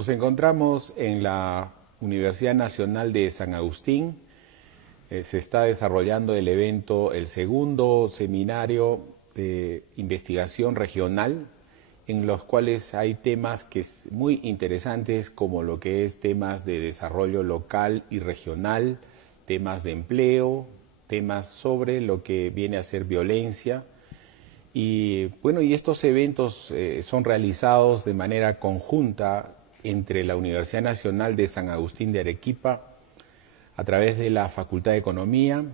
Nos encontramos en la Universidad Nacional de San Agustín. Se está desarrollando el segundo seminario de investigación regional, en los cuales hay temas muy interesantes, como lo que es temas de desarrollo local y regional, temas de empleo, temas sobre lo que viene a ser violencia. Y bueno, y estos eventos son realizados de manera conjunta entre la Universidad Nacional de San Agustín de Arequipa, a través de la Facultad de Economía,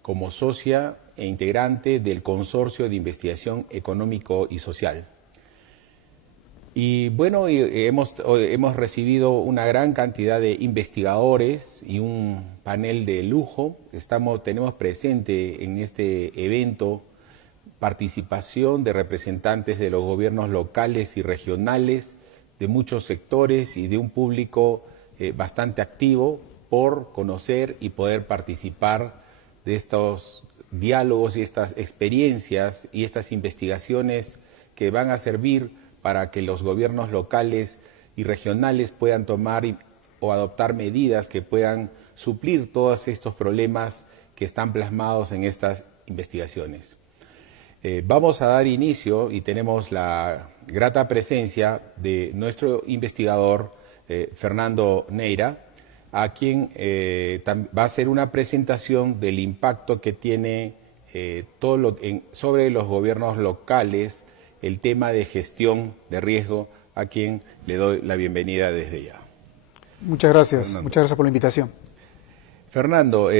como socia e integrante del Consorcio de Investigación Económico y Social. Y bueno, hemos recibido una gran cantidad de investigadores y un panel de lujo. Tenemos presente en este evento participación de representantes de los gobiernos locales y regionales, de muchos sectores y de un público bastante activo por conocer y poder participar de estos diálogos y estas experiencias y estas investigaciones que van a servir para que los gobiernos locales y regionales puedan tomar o adoptar medidas que puedan suplir todos estos problemas que están plasmados en estas investigaciones. Vamos a dar inicio y tenemos la grata presencia de nuestro investigador Fernando Neira, a quien va a hacer una presentación del impacto que tiene sobre los gobiernos locales el tema de gestión de riesgo, a quien le doy la bienvenida desde ya. Muchas gracias, Fernando. Muchas gracias por la invitación. Fernando,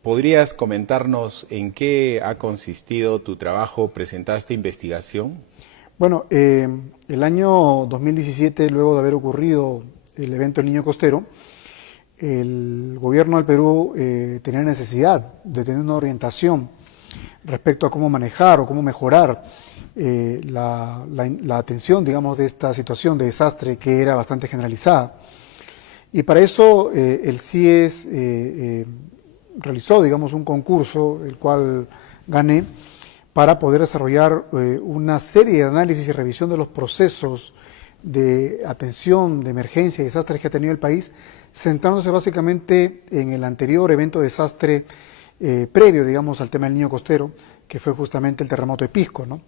¿podrías comentarnos en qué ha consistido tu trabajo presentado esta investigación? Bueno, el año 2017, luego de haber ocurrido el evento del Niño Costero, el gobierno del Perú tenía necesidad de tener una orientación respecto a cómo manejar o cómo mejorar la atención, digamos, de esta situación de desastre que era bastante generalizada. Y para eso el CIES realizó, digamos, un concurso, el cual gané, para poder desarrollar una serie de análisis y revisión de los procesos de atención, de emergencia y desastres que ha tenido el país, centrándose básicamente en el anterior evento de desastre previo, digamos, al tema del Niño Costero, que fue justamente el terremoto de Pisco, ¿no?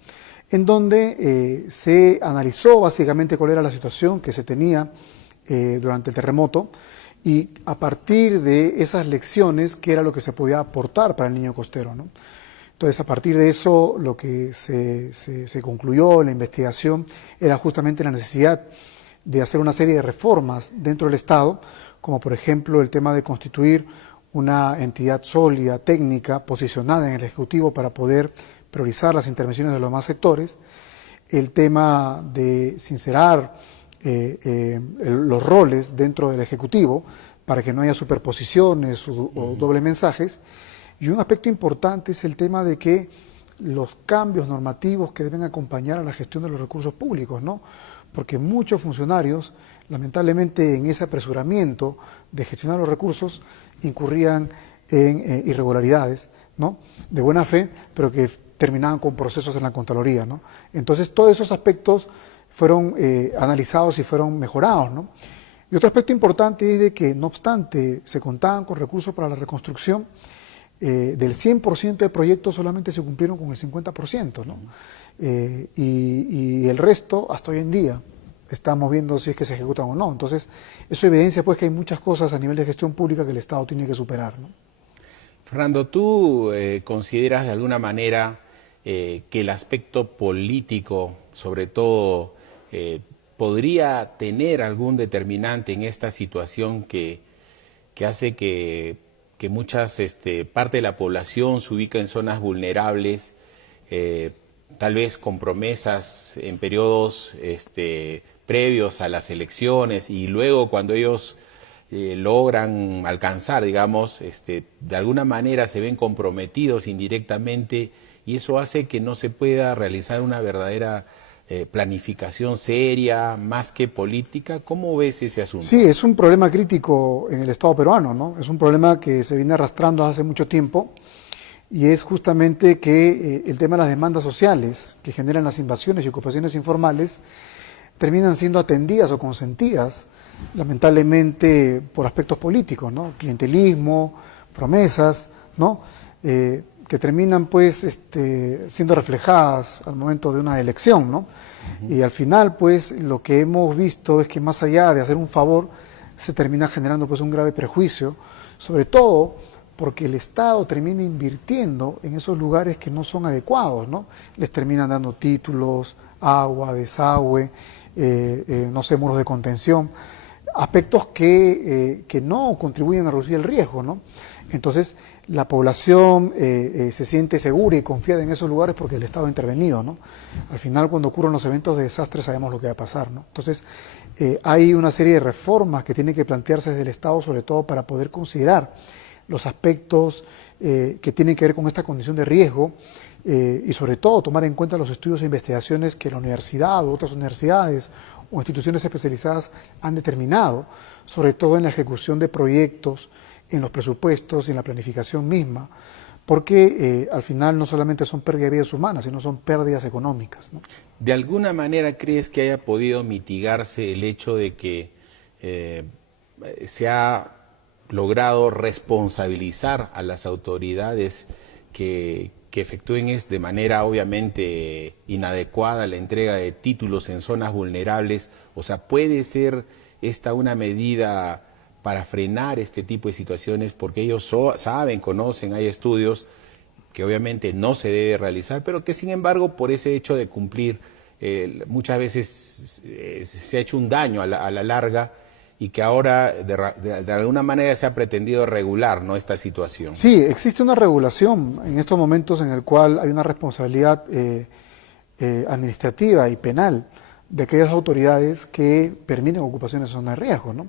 En donde se analizó básicamente cuál era la situación que se tenía durante el terremoto y a partir de esas lecciones qué era lo que se podía aportar para el Niño Costero, ¿no? Entonces, a partir de eso, lo que se concluyó en la investigación era justamente la necesidad de hacer una serie de reformas dentro del Estado, como por ejemplo el tema de constituir una entidad sólida, técnica, posicionada en el Ejecutivo para poder priorizar las intervenciones de los demás sectores, el tema de sincerar los roles dentro del Ejecutivo para que no haya superposiciones o dobles mensajes. Y un aspecto importante es el tema de que los cambios normativos que deben acompañar a la gestión de los recursos públicos, ¿no? Porque muchos funcionarios, lamentablemente, en ese apresuramiento de gestionar los recursos, incurrían en irregularidades, ¿no? De buena fe, pero que terminaban con procesos en la Contraloría, ¿no? Entonces, todos esos aspectos fueron analizados y fueron mejorados, ¿no? Y otro aspecto importante es de que, no obstante, se contaban con recursos para la reconstrucción, del 100% de proyectos solamente se cumplieron con el 50%, ¿no? Y el resto, hasta hoy en día, estamos viendo si es que se ejecutan o no. Entonces, eso evidencia pues que hay muchas cosas a nivel de gestión pública que el Estado tiene que superar, ¿no? Fernando, ¿tú consideras de alguna manera que el aspecto político, sobre todo, podría tener algún determinante en esta situación que hace que muchas parte de la población se ubica en zonas vulnerables, tal vez con promesas en periodos previos a las elecciones y luego cuando ellos logran alcanzar, digamos, de alguna manera se ven comprometidos indirectamente y eso hace que no se pueda realizar una verdadera planificación seria, más que política? ¿Cómo ves ese asunto? Sí, es un problema crítico en el Estado peruano, ¿no? Es un problema que se viene arrastrando hace mucho tiempo y es justamente que el tema de las demandas sociales que generan las invasiones y ocupaciones informales terminan siendo atendidas o consentidas, lamentablemente, por aspectos políticos, ¿no? Clientelismo, promesas, ¿no? Que terminan pues siendo reflejadas al momento de una elección, ¿no? Y al final pues lo que hemos visto es que más allá de hacer un favor se termina generando pues un grave prejuicio, sobre todo porque el Estado termina invirtiendo en esos lugares que no son adecuados, ¿no? Les terminan dando títulos, agua, desagüe, no sé, muros de contención, aspectos que no contribuyen a reducir el riesgo, ¿no? Entonces, la población se siente segura y confiada en esos lugares porque el Estado ha intervenido, ¿no? Al final, cuando ocurren los eventos de desastre, sabemos lo que va a pasar, ¿no? Entonces, hay una serie de reformas que tienen que plantearse desde el Estado, sobre todo para poder considerar los aspectos que tienen que ver con esta condición de riesgo y sobre todo tomar en cuenta los estudios e investigaciones que la universidad o otras universidades o instituciones especializadas han determinado, sobre todo en la ejecución de proyectos, en los presupuestos y en la planificación misma, porque al final no solamente son pérdidas de vidas humanas, sino son pérdidas económicas, ¿no? ¿De alguna manera crees que haya podido mitigarse el hecho de que se ha logrado responsabilizar a las autoridades que efectúen de manera obviamente inadecuada la entrega de títulos en zonas vulnerables? O sea, ¿puede ser esta una medida para frenar este tipo de situaciones? Porque ellos saben, conocen, hay estudios que obviamente no se debe realizar, pero que sin embargo por ese hecho de cumplir muchas veces se ha hecho un daño a la larga, y que ahora de alguna manera se ha pretendido regular, ¿no?, esta situación. Sí, existe una regulación en estos momentos en el cual hay una responsabilidad administrativa y penal de aquellas autoridades que permiten ocupaciones en zonas de riesgo, ¿no?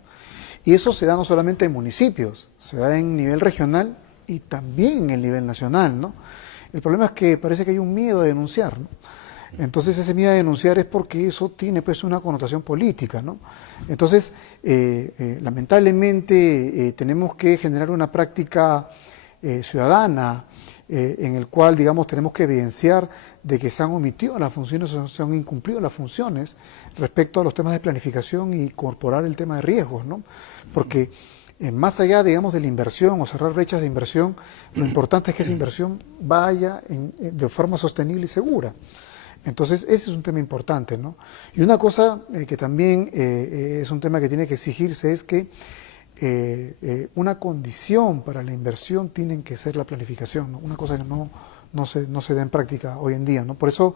Y eso se da no solamente en municipios, se da en nivel regional y también en el nivel nacional, ¿no? El problema es que parece que hay un miedo a denunciar, ¿no? Entonces ese miedo a denunciar es porque eso tiene pues una connotación política, ¿no? Entonces, lamentablemente tenemos que generar una práctica ciudadana en el cual, digamos, tenemos que evidenciar de que se han omitido las funciones o se han incumplido las funciones respecto a los temas de planificación y incorporar el tema de riesgos, ¿no? Porque más allá, digamos, de la inversión o cerrar brechas de inversión, lo importante es que esa inversión vaya de forma sostenible y segura. Entonces, ese es un tema importante, ¿no? Y una cosa que también es un tema que tiene que exigirse es que una condición para la inversión tiene que ser la planificación, ¿no? Una cosa que no se da en práctica hoy en día, ¿no? Por eso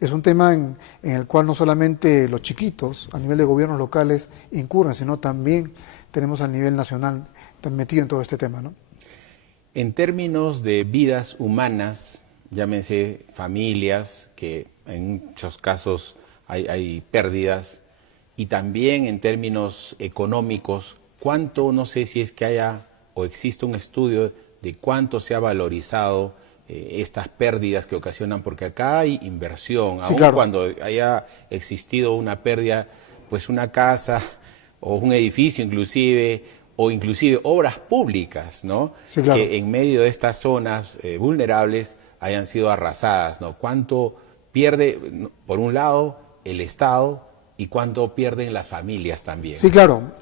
es un tema en el cual no solamente los chiquitos a nivel de gobiernos locales incurren, sino también tenemos a nivel nacional metido en todo este tema, ¿no? En términos de vidas humanas, llámense familias, que en muchos casos hay pérdidas, y también en términos económicos, ¿cuánto, no sé si es que haya o existe un estudio de cuánto se ha valorizado estas pérdidas que ocasionan? Porque acá hay inversión, sí, aun claro, cuando haya existido una pérdida, pues una casa o un edificio inclusive, o inclusive obras públicas, ¿no? sí, claro, Que en medio de estas zonas vulnerables hayan sido arrasadas, ¿no? ¿Cuánto pierde, por un lado, el Estado y cuánto pierden las familias también? Sí, claro.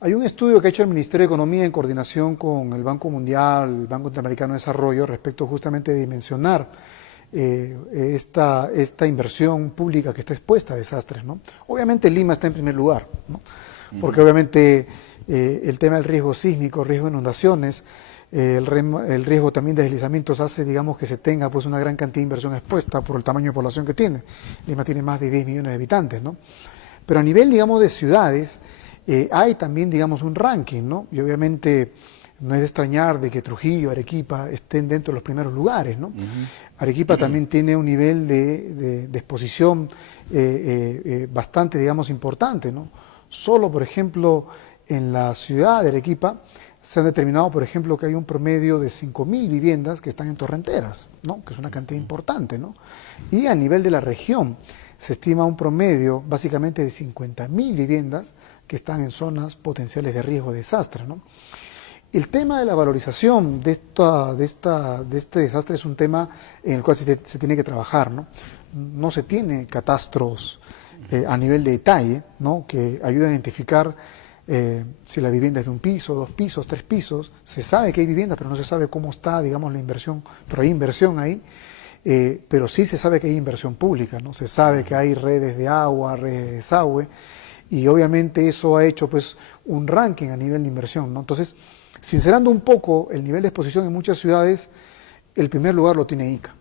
Hay un estudio que ha hecho el Ministerio de Economía en coordinación con el Banco Mundial, el Banco Interamericano de Desarrollo, respecto justamente de dimensionar esta inversión pública que está expuesta a desastres, ¿no? Obviamente Lima está en primer lugar, ¿no? Porque obviamente el tema del riesgo sísmico, riesgo de inundaciones, el riesgo también de deslizamientos hace, digamos, que se tenga pues una gran cantidad de inversión expuesta por el tamaño de población que tiene. Lima tiene más de 10 millones de habitantes, ¿no? Pero a nivel, digamos, de ciudades, hay también, digamos, un ranking, ¿no? Y obviamente no es de extrañar de que Trujillo, Arequipa estén dentro de los primeros lugares, ¿no? Arequipa también tiene un nivel de exposición bastante, digamos, importante, ¿no? Solo, por ejemplo, en la ciudad de Arequipa se han determinado, por ejemplo, que hay un promedio de 5.000 viviendas que están en torrenteras, ¿no? Que es una cantidad importante, ¿no? Y a nivel de la región se estima un promedio básicamente de 50.000 viviendas que están en zonas potenciales de riesgo de desastre, ¿no? El tema de la valorización de este desastre es un tema en el cual se tiene que trabajar, ¿no? No se tiene catastros a nivel de detalle, ¿no? Que ayuda a identificar si la vivienda es de un piso, 2 pisos, 3 pisos. Se sabe que hay vivienda, pero no se sabe cómo está, digamos, la inversión, pero hay inversión ahí. Pero sí se sabe que hay inversión pública, ¿no? Se sabe que hay redes de agua, redes de desagüe, y obviamente eso ha hecho pues un ranking a nivel de inversión, ¿no? Entonces, sincerando un poco el nivel de exposición en muchas ciudades, el primer lugar lo tiene Ica.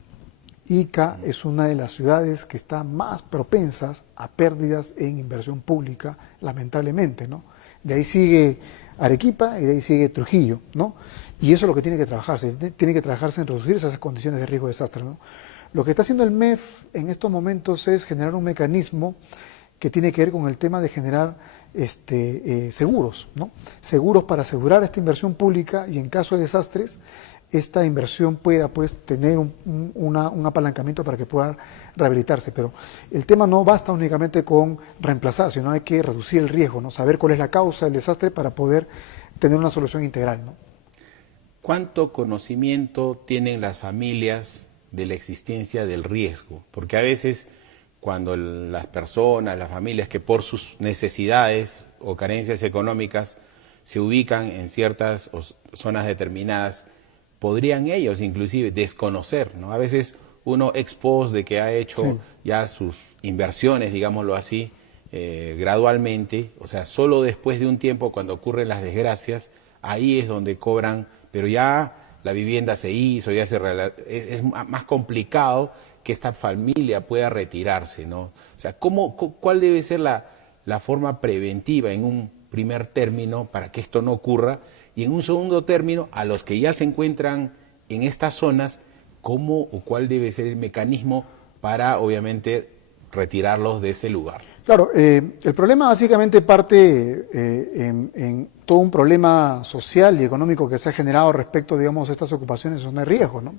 Ica es una de las ciudades que está más propensas a pérdidas en inversión pública, lamentablemente, ¿no? De ahí sigue Arequipa y de ahí sigue Trujillo, ¿no? Y eso es lo que tiene que trabajarse, en reducir esas condiciones de riesgo de desastre, ¿no? Lo que está haciendo el MEF en estos momentos es generar un mecanismo que tiene que ver con el tema de generar seguros, ¿no? Seguros para asegurar esta inversión pública y en caso de desastres, esta inversión pueda pues tener un apalancamiento para que pueda rehabilitarse. Pero el tema no basta únicamente con reemplazar, sino hay que reducir el riesgo, ¿no? Saber cuál es la causa del desastre para poder tener una solución integral, ¿no? ¿Cuánto conocimiento tienen las familias de la existencia del riesgo? Porque a veces cuando las personas, las familias que por sus necesidades o carencias económicas se ubican en ciertas zonas determinadas, podrían ellos inclusive desconocer, ¿no? A veces uno ex post de que ha hecho ya sus inversiones, digámoslo así, gradualmente, o sea, solo después de un tiempo cuando ocurren las desgracias, ahí es donde cobran, pero ya la vivienda se hizo, ya es más complicado que esta familia pueda retirarse, ¿no? O sea, ¿cuál debe ser la forma preventiva en un primer término para que esto no ocurra? Y en un segundo término, a los que ya se encuentran en estas zonas, ¿cómo o cuál debe ser el mecanismo para, obviamente, retirarlos de ese lugar? Claro, el problema básicamente parte en todo un problema social y económico que se ha generado respecto, digamos, a estas ocupaciones en zona de riesgo, ¿no?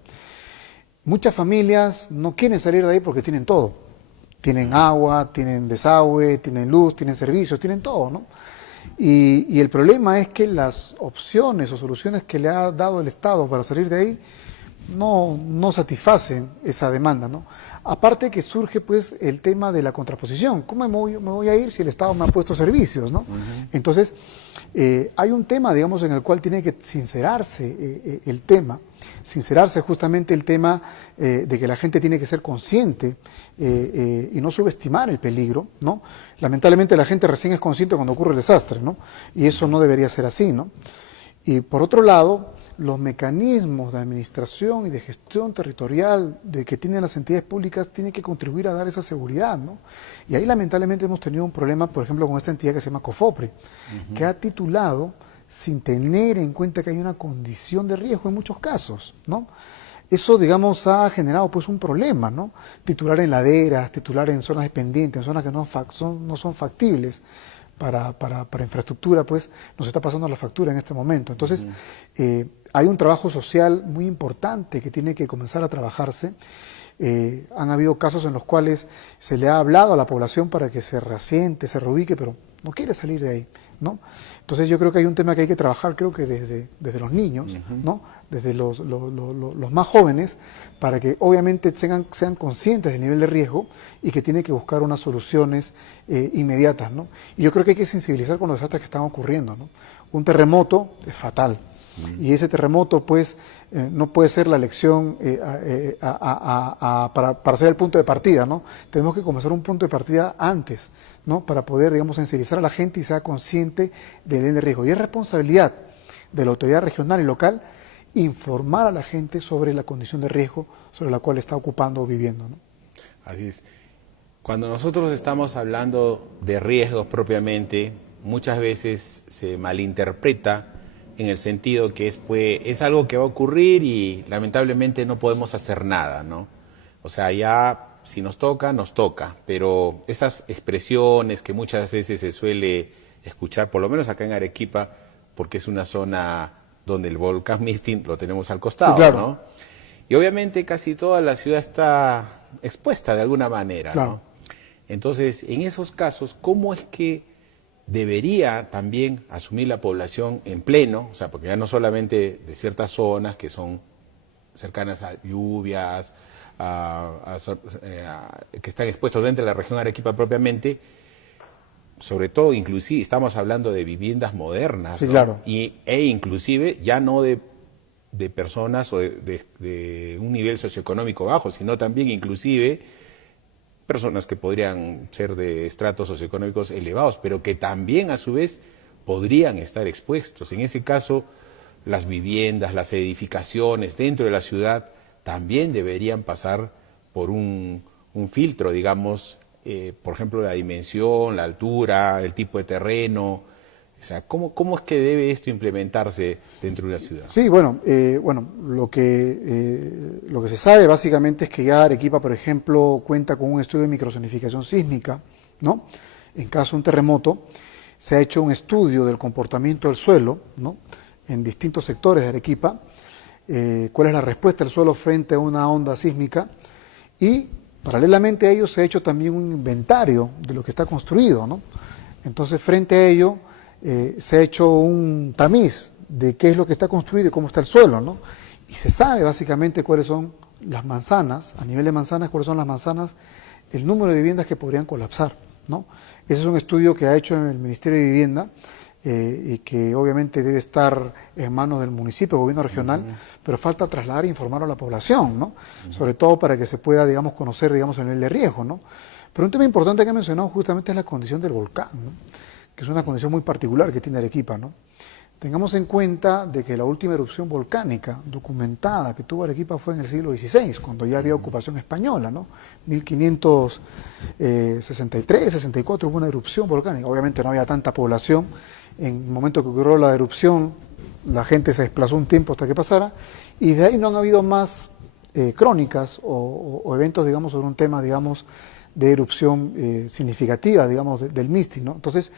Muchas familias no quieren salir de ahí porque tienen todo. Tienen agua, tienen desagüe, tienen luz, tienen servicios, tienen todo, ¿no? Y el problema es que las opciones o soluciones que le ha dado el Estado para salir de ahí no satisfacen esa demanda, ¿no? Aparte que surge pues el tema de la contraposición. ¿Cómo me voy a ir si el Estado me ha puesto servicios, ¿no? Entonces, hay un tema, digamos, en el cual tiene que sincerarse sincerarse justamente el tema de que la gente tiene que ser consciente y no subestimar el peligro, ¿no? Lamentablemente la gente recién es consciente cuando ocurre el desastre, ¿no? Y eso no debería ser así, ¿no? Y por otro lado, los mecanismos de administración y de gestión territorial que tienen las entidades públicas tienen que contribuir a dar esa seguridad, ¿no? Y ahí lamentablemente hemos tenido un problema, por ejemplo, con esta entidad que se llama COFOPRE, que ha titulado sin tener en cuenta que hay una condición de riesgo en muchos casos, ¿no? Eso, digamos, ha generado pues un problema, ¿no? Titular en laderas, titular en zonas dependientes, en zonas que no son factibles para infraestructura, pues nos está pasando la factura en este momento. Entonces, hay un trabajo social muy importante que tiene que comenzar a trabajarse. Han habido casos en los cuales se le ha hablado a la población para que se reasiente, se reubique, pero no quiere salir de ahí, ¿no? Entonces yo creo que hay un tema que hay que trabajar, creo que desde los niños, ¿no? Desde los más jóvenes, para que obviamente sean conscientes del nivel de riesgo y que tienen que buscar unas soluciones inmediatas, ¿no? Y yo creo que hay que sensibilizar con los desastres que están ocurriendo, ¿no? Un terremoto es fatal. Y ese terremoto, pues, no puede ser la lección para ser el punto de partida, ¿no? Tenemos que comenzar un punto de partida antes, ¿no? Para poder, digamos, sensibilizar a la gente y sea consciente del nivel de riesgo. Y es responsabilidad de la autoridad regional y local informar a la gente sobre la condición de riesgo sobre la cual está ocupando o viviendo, ¿no? Así es. Cuando nosotros estamos hablando de riesgos propiamente, muchas veces se malinterpreta en el sentido que es algo que va a ocurrir y lamentablemente no podemos hacer nada, ¿no? O sea, ya si nos toca, pero esas expresiones que muchas veces se suele escuchar, por lo menos acá en Arequipa, porque es una zona donde el volcán Mistin lo tenemos al costado, sí, claro, ¿no? Y obviamente casi toda la ciudad está expuesta de alguna manera, claro, ¿no? Entonces, en esos casos, ¿cómo es que debería también asumir la población en pleno? O sea, porque ya no solamente de ciertas zonas que son cercanas a lluvias, que están expuestos dentro de la región Arequipa propiamente, sobre todo, inclusive, estamos hablando de viviendas modernas, Sí, ¿no? claro. E inclusive ya no de personas o de un nivel socioeconómico bajo, sino también inclusive personas que podrían ser de estratos socioeconómicos elevados, pero que también a su vez podrían estar expuestos. En ese caso, las viviendas, las edificaciones dentro de la ciudad también deberían pasar por un filtro, digamos, por ejemplo, la dimensión, la altura, el tipo de terreno. O sea, ¿cómo es que debe esto implementarse dentro de la ciudad? Sí, bueno, lo que se sabe básicamente es que ya Arequipa, por ejemplo, cuenta con un estudio de microzonificación sísmica, ¿no? En caso de un terremoto, se ha hecho un estudio del comportamiento del suelo, ¿no? En distintos sectores de Arequipa, cuál es la respuesta del suelo frente a una onda sísmica, y paralelamente a ello se ha hecho también un inventario de lo que está construido, ¿no? Entonces, frente a ello, se ha hecho un tamiz de qué es lo que está construido y cómo está el suelo, ¿no? Y se sabe básicamente cuáles son las manzanas, a nivel de manzanas, cuáles son las manzanas, el número de viviendas que podrían colapsar, ¿no? Ese es un estudio que ha hecho el Ministerio de Vivienda, y que obviamente debe estar en manos del municipio, gobierno regional, pero falta trasladar e informar a la población, ¿no? Sobre todo para que se pueda, digamos, conocer, digamos, el nivel de riesgo, ¿no? Pero un tema importante que ha mencionado justamente es la condición del volcán, ¿no? Que es una condición muy particular que tiene Arequipa, ¿no? Tengamos en cuenta de que la última erupción volcánica documentada que tuvo Arequipa fue en el siglo XVI, cuando ya había ocupación española, ¿no? 1563, 64 hubo una erupción volcánica. Obviamente no había tanta población. En el momento que ocurrió la erupción, la gente se desplazó un tiempo hasta que pasara, y de ahí no han habido más crónicas o eventos, digamos, sobre un tema, digamos, de erupción significativa, digamos, del Misti, ¿no? Entonces,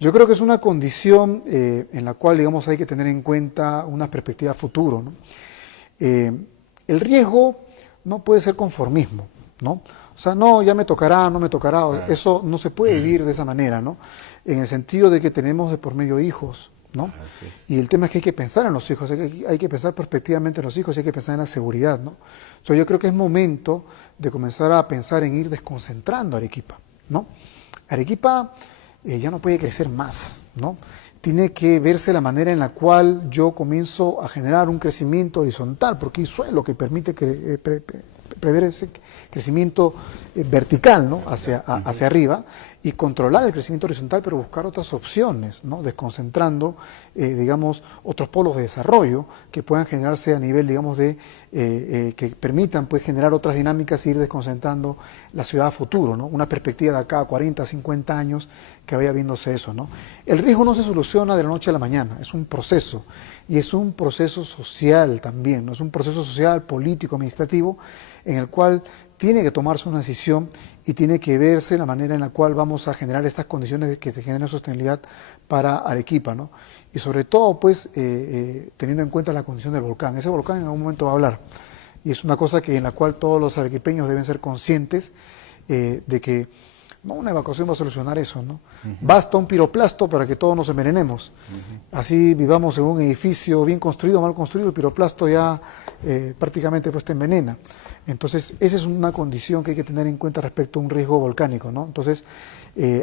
yo creo que es una condición en la cual, digamos, hay que tener en cuenta una perspectiva futuro, ¿no? El riesgo no puede ser conformismo, ¿no? O sea, no, ya me tocará, no me tocará, claro. Eso no se puede vivir de esa manera, ¿no? En el sentido de que tenemos de por medio hijos, ¿no? Y el tema es que hay que pensar en los hijos, hay que pensar perspectivamente en los hijos y hay que pensar en la seguridad, ¿no? Yo creo que es momento de comenzar a pensar en ir desconcentrando a Arequipa, ¿no? Arequipa ya no puede crecer más, ¿no? Tiene que verse la manera en la cual yo comienzo a generar un crecimiento horizontal, porque hay suelo que permite prever ese crecimiento vertical, ¿no? hacia arriba, y controlar el crecimiento horizontal, pero buscar otras opciones, ¿no? Desconcentrando, digamos, otros polos de desarrollo que puedan generarse a nivel, digamos, que permitan, pues, generar otras dinámicas e ir desconcentrando la ciudad a futuro, ¿no? Una perspectiva de acá a 40, 50 años que vaya viéndose eso, ¿no? El riesgo no se soluciona de la noche a la mañana, es un proceso, y es un proceso social también, ¿no? Es un proceso social, político, administrativo, en el cual tiene que tomarse una decisión y tiene que verse la manera en la cual vamos a generar estas condiciones de que se genere sostenibilidad para Arequipa, ¿no? Y sobre todo, pues, teniendo en cuenta la condición del volcán. Ese volcán en algún momento va a hablar, y es una cosa en la cual todos los arequipeños deben ser conscientes de que no una evacuación va a solucionar eso, ¿no? Basta un piroplasto para que todos nos envenenemos. Así vivamos en un edificio bien construido o mal construido, el piroplasto ya prácticamente, pues, te envenena. Entonces, esa es una condición que hay que tener en cuenta respecto a un riesgo volcánico, ¿no? Entonces,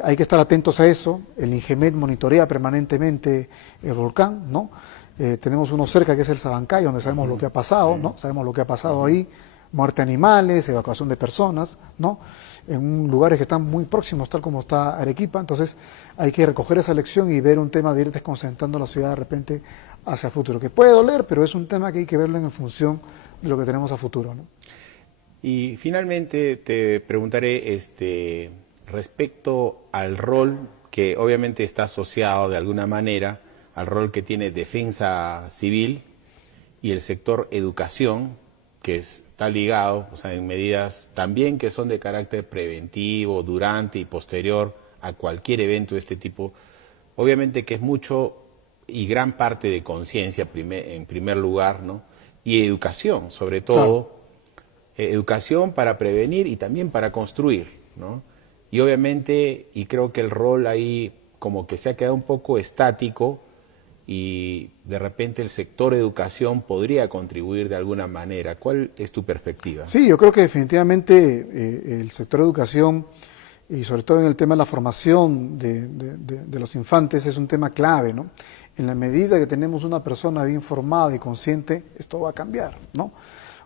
hay que estar atentos a eso. El INGEMET monitorea permanentemente el volcán, ¿no? Tenemos uno cerca que es el Sabancay, donde sabemos lo que ha pasado, ¿no? Sabemos lo que ha pasado ahí, muerte de animales, evacuación de personas, ¿no? En lugares que están muy próximos, tal como está Arequipa. Entonces, hay que recoger esa lección y ver un tema de ir desconcentrando la ciudad de repente hacia el futuro, que puede doler, pero es un tema que hay que verlo en función de lo que tenemos a futuro, ¿no? Y finalmente te preguntaré respecto al rol que obviamente está asociado de alguna manera al rol que tiene Defensa Civil y el sector educación, que está ligado, o sea, en medidas también que son de carácter preventivo, durante y posterior a cualquier evento de este tipo. Obviamente que es mucho y gran parte de conciencia en primer lugar, ¿no? Y educación, sobre todo. Claro. Educación para prevenir y también para construir, ¿no? Y obviamente, y creo que el rol ahí como que se ha quedado un poco estático, y de repente el sector educación podría contribuir de alguna manera. ¿Cuál es tu perspectiva? Sí, yo creo que definitivamente el sector educación y sobre todo en el tema de la formación de los infantes es un tema clave, ¿no? En la medida que tenemos una persona bien formada y consciente, esto va a cambiar, ¿no?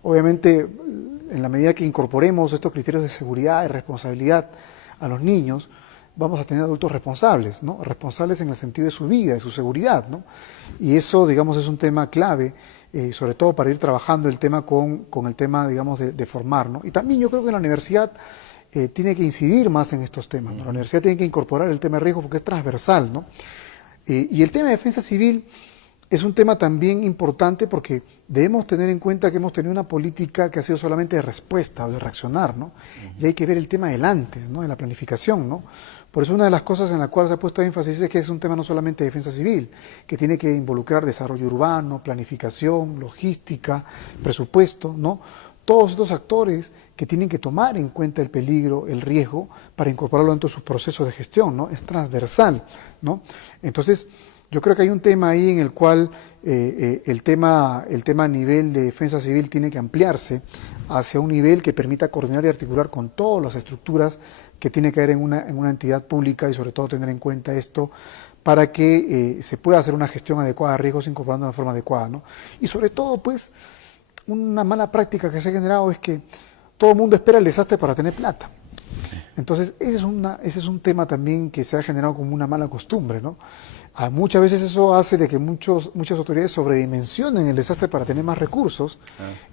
Obviamente, en la medida que incorporemos estos criterios de seguridad y responsabilidad a los niños, vamos a tener adultos responsables, ¿no? Responsables en el sentido de su vida, de su seguridad, ¿no? Y eso, digamos, es un tema clave, sobre todo para ir trabajando el tema con el tema, digamos, de formar, ¿no? Y también yo creo que la universidad tiene que incidir más en estos temas, ¿no? La universidad tiene que incorporar el tema de riesgo porque es transversal, ¿no? Y el tema de defensa civil es un tema también importante porque debemos tener en cuenta que hemos tenido una política que ha sido solamente de respuesta o de reaccionar, ¿no? Y hay que ver el tema del antes, ¿no? De la planificación, ¿no? Por eso una de las cosas en la cual se ha puesto énfasis es que es un tema no solamente de defensa civil, que tiene que involucrar desarrollo urbano, planificación, logística, presupuesto, ¿no? Todos estos actores que tienen que tomar en cuenta el peligro, el riesgo, para incorporarlo dentro de sus procesos de gestión, ¿no? Es transversal, ¿no? Entonces, yo creo que hay un tema ahí en el cual el tema a nivel de defensa civil tiene que ampliarse hacia un nivel que permita coordinar y articular con todas las estructuras que tiene que haber en una entidad pública y sobre todo tener en cuenta esto para que se pueda hacer una gestión adecuada de riesgos incorporando de forma adecuada, ¿no? Y sobre todo, pues, una mala práctica que se ha generado es que todo el mundo espera el desastre para tener plata. Entonces, ese es un tema también que se ha generado como una mala costumbre, ¿no? Muchas veces eso hace de que muchas autoridades sobredimensionen el desastre para tener más recursos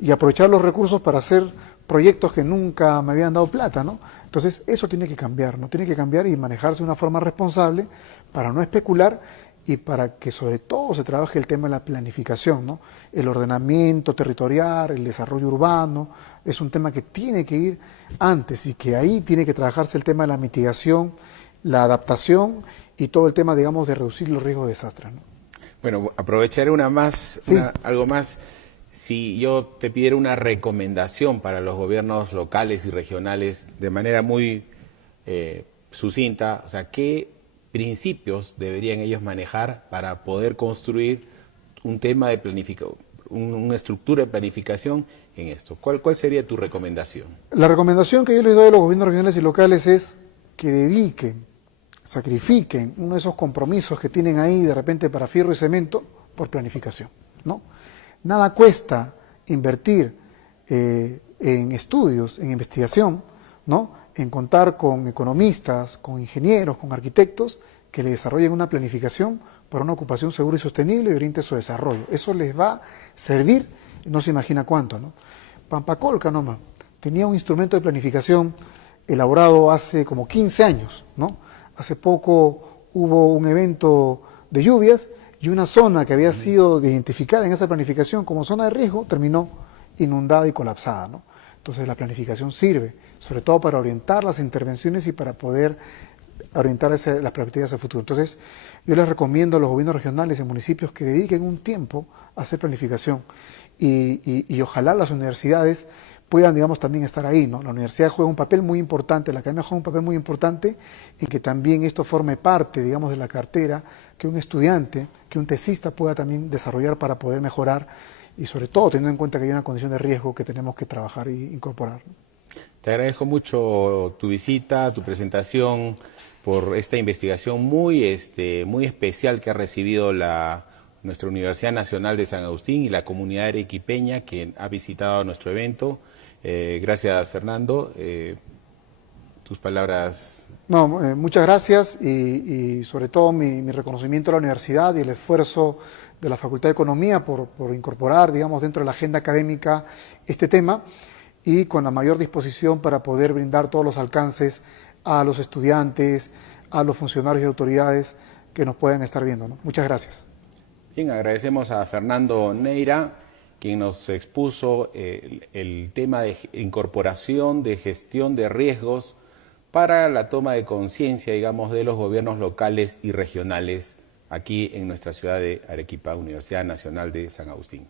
y aprovechar los recursos para hacer proyectos que nunca me habían dado plata, ¿no? Entonces, eso tiene que cambiar, ¿no? Tiene que cambiar y manejarse de una forma responsable para no especular y para que sobre todo se trabaje el tema de la planificación, ¿no? El ordenamiento territorial, el desarrollo urbano, es un tema que tiene que ir antes y que ahí tiene que trabajarse el tema de la mitigación, la adaptación y todo el tema, digamos, de reducir los riesgos de desastres, ¿no? Bueno, aprovecharé Sí. algo más. Si yo te pidiera una recomendación para los gobiernos locales y regionales de manera muy sucinta, o sea, ¿qué principios deberían ellos manejar para poder construir un tema de planificación, una estructura de planificación en esto? ¿Cuál sería tu recomendación? La recomendación que yo les doy a los gobiernos regionales y locales es que dediquen, sacrifiquen uno de esos compromisos que tienen ahí de repente para fierro y cemento por planificación, ¿no? Nada cuesta invertir en estudios, en investigación, ¿no? En contar con economistas, con ingenieros, con arquitectos que le desarrollen una planificación para una ocupación segura y sostenible y oriente su desarrollo. Eso les va a servir, no se imagina cuánto, ¿no? Pampacolca nomás tenía un instrumento de planificación elaborado hace como 15 años, ¿no? Hace poco hubo un evento de lluvias y una zona que había sido identificada en esa planificación como zona de riesgo terminó inundada y colapsada, ¿no? Entonces la planificación sirve, sobre todo para orientar las intervenciones y para poder orientar las perspectivas hacia el futuro. Entonces yo les recomiendo a los gobiernos regionales y municipios que dediquen un tiempo a hacer planificación y ojalá las universidades puedan, digamos, también estar ahí, ¿no? La universidad juega un papel muy importante, la academia juega un papel muy importante en que también esto forme parte, digamos, de la cartera que un estudiante, que un tesista pueda también desarrollar para poder mejorar y sobre todo teniendo en cuenta que hay una condición de riesgo que tenemos que trabajar e incorporar. Te agradezco mucho tu visita, tu presentación, por esta investigación muy especial que ha recibido nuestra Universidad Nacional de San Agustín y la comunidad arequipeña que ha visitado nuestro evento. Gracias, Fernando. Tus palabras. No, muchas gracias y sobre todo mi reconocimiento a la universidad y el esfuerzo de la Facultad de Economía por incorporar, digamos, dentro de la agenda académica este tema y con la mayor disposición para poder brindar todos los alcances a los estudiantes, a los funcionarios y autoridades que nos puedan estar viendo, ¿no? Muchas gracias. Bien, agradecemos a Fernando Neira, quien nos expuso el tema de incorporación, de gestión de riesgos para la toma de conciencia, digamos, de los gobiernos locales y regionales aquí en nuestra ciudad de Arequipa, Universidad Nacional de San Agustín.